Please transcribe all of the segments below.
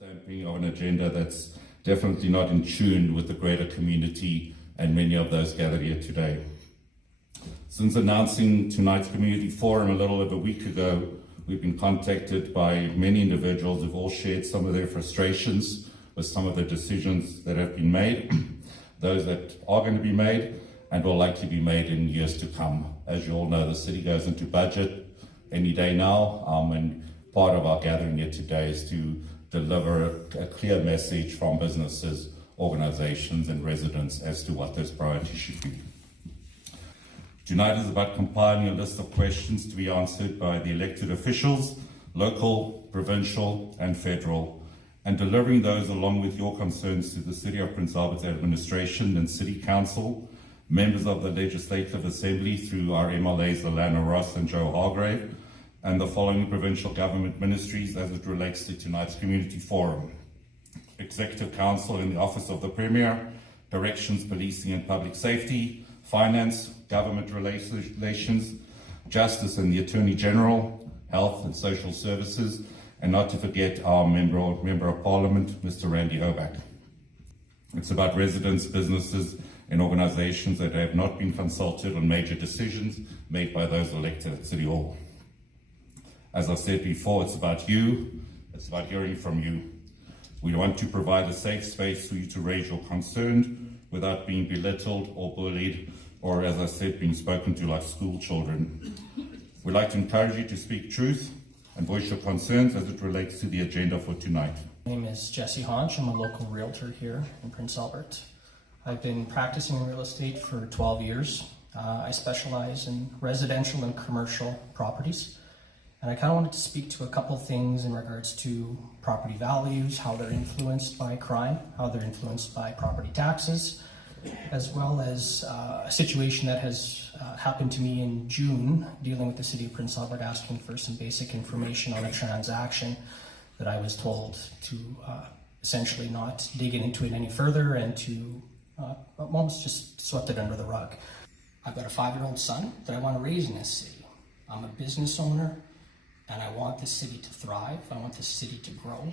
stamping of an agenda that's definitely not in tune with the greater community and many of those gathered here today. Since announcing tonight's community forum a little over a week ago, we've been contacted by many individuals who've all shared some of their frustrations with some of the decisions that have been made, those that are going to be made and will likely be made in years to come. As you all know, the city goes into budget any day now, and part of our gathering here today is to deliver a clear message from businesses, organizations and residents as to what those priorities should be. Tonight is about compiling a list of questions to be answered by the elected officials, local, provincial and federal, and delivering those along with your concerns to the City of Prince Albert's administration and City Council, members of the Legislative Assembly through our MLAs Alana Ross and Joe Hargrave, and the following provincial government ministries as it relates to tonight's community forum: Executive Council in the Office of the Premier, Directions, Policing and Public Safety, Finance, Government Relations, Justice and the Attorney General, Health and Social Services, and not to forget our Member of Parliament, Mr. Randy Hoback. It's about residents, businesses and organizations that have not been consulted on major decisions made by those elected at City Hall. As I said before, it's about you, it's about hearing from you. We want to provide a safe space for you to raise your concern without being belittled or bullied, or as I said, being spoken to like school children. We'd like to encourage you to speak truth and voice your concerns as it relates to the agenda for tonight. My name is Jesse Honch. I'm a local realtor here in Prince Albert. I've been practicing in real estate for 12 years. I specialize in residential and commercial properties. And I kind of wanted to speak to a couple things in regards to property values, how they're influenced by crime, how they're influenced by property taxes, as well as a situation that has happened to me in June, dealing with the City of Prince Albert, asking for some basic information on a transaction that I was told to essentially not dig into it any further and to almost just swept it under the rug. I've got a 5-year-old son that I want to raise in this city. I'm a business owner. And I want the city to thrive, I want the city to grow,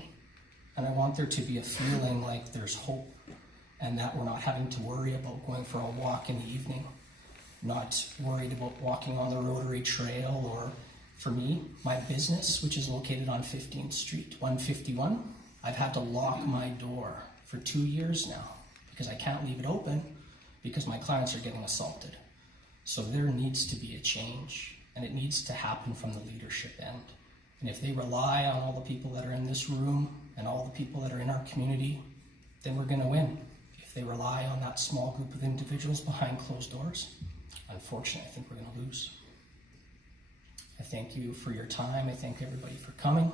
and I want there to be a feeling like there's hope and that we're not having to worry about going for a walk in the evening, not worried about walking on the Rotary Trail, or for me, my business, which is located on 15th Street, 151, I've had to lock my door for 2 years now because I can't leave it open because my clients are getting assaulted. So there needs to be a change. And it needs to happen from the leadership end. And if they rely on all the people that are in this room and all the people that are in our community, then we're going to win. If they rely on that small group of individuals behind closed doors, unfortunately, I think we're going to lose. I thank you for your time. I thank everybody for coming.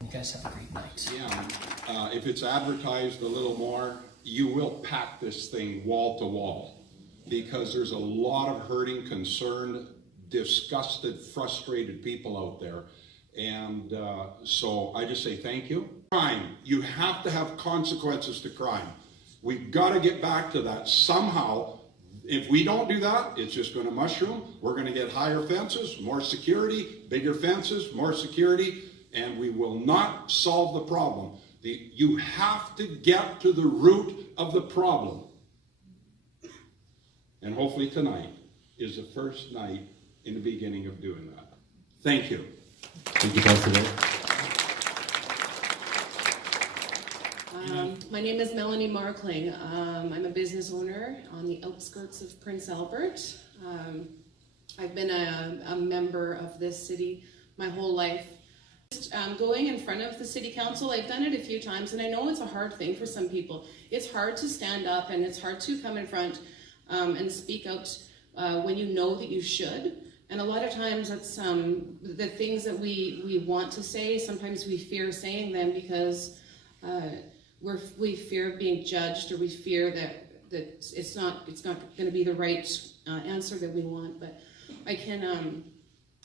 You guys have a great night. Yeah, if it's advertised a little more, you will pack this thing wall to wall, because there's a lot of hurting, concerned, disgusted, frustrated people out there. And so I just say thank you. Crime, you have to have consequences to crime. We've got to get back to that somehow. If we don't do that, it's just going to mushroom. We're going to get higher fences, more security, bigger fences, more security, and we will not solve the problem. You have to get to the root of the problem. And hopefully tonight is the first night in the beginning of doing that. Thank you. Thank you, Councillor. My name is Melanie Markling. I'm a business owner on the outskirts of Prince Albert. I've been a member of this city my whole life. Going in front of the City Council, I've done it a few times, and I know it's a hard thing for some people. It's hard to stand up and it's hard to come in front and speak out when you know that you should. And a lot of times it's the things that we want to say, sometimes we fear saying them because we fear being judged, or we fear that it's not going to be the right answer that we want. But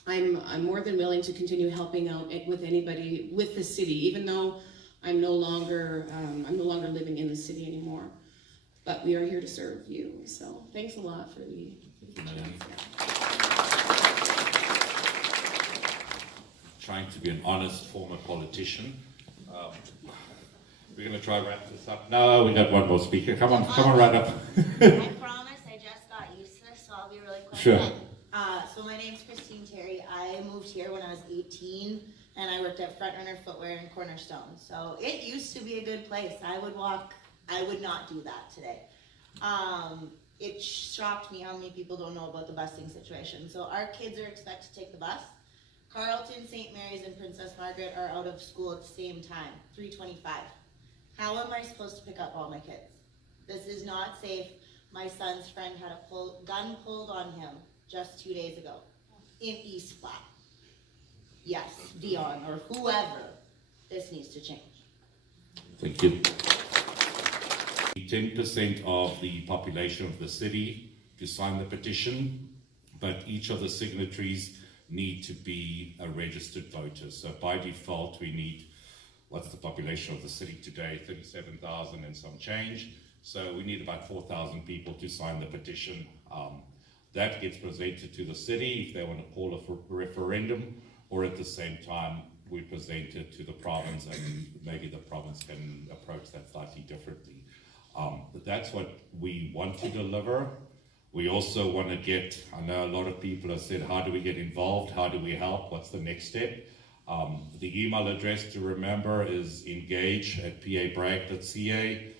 I'm more than willing to continue helping out with anybody with the city, even though I'm no longer living in the city anymore. But we are here to serve you. So thanks a lot for the chance. Trying to be an honest former politician. We're going to try and wrap this up. No, we got one more speaker. Come on, right up. I promise I just got used to this, so I'll be really quick. Sure. So my name's Christine Terry. I moved here when I was 18, and I worked at Front Runner Footwear in Cornerstone. So it used to be a good place. I would not do that today. It shocked me how many people don't know about the busing situation. So our kids are expected to take the bus. Carleton, St. Mary's, and Princess Margaret are out of school at the same time, 3:25. How am I supposed to pick up all my kids? This is not safe. My son's friend had a gun pulled on him just 2 days ago in East Platte. Yes, Dion or whoever, this needs to change. Thank you. 10% of the population of the city to sign the petition, but each of the signatories need to be a registered voter. So by default, we need, what's the population of the city today? 37,000 and some change. So we need about 4,000 people to sign the petition. That gets presented to the city if they want to call a referendum, or at the same time, we present it to the province and maybe the province can approach that slightly differently. But that's what we want to deliver. We also want to get, I know a lot of people have said, how do we get involved? How do we help? What's the next step? The email address to remember is engage@pabrag.ca.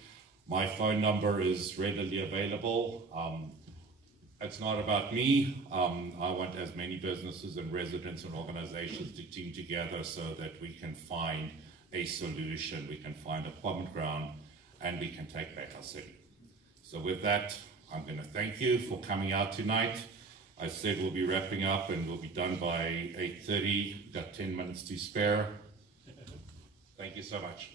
My phone number is readily available. It's not about me. I want as many businesses and residents and organizations to team together so that we can find a solution, we can find a common ground, and we can take back our city. So with that, I'm going to thank you for coming out tonight. I said we'll be wrapping up and we'll be done by 8:30. Got 10 minutes to spare. Thank you so much.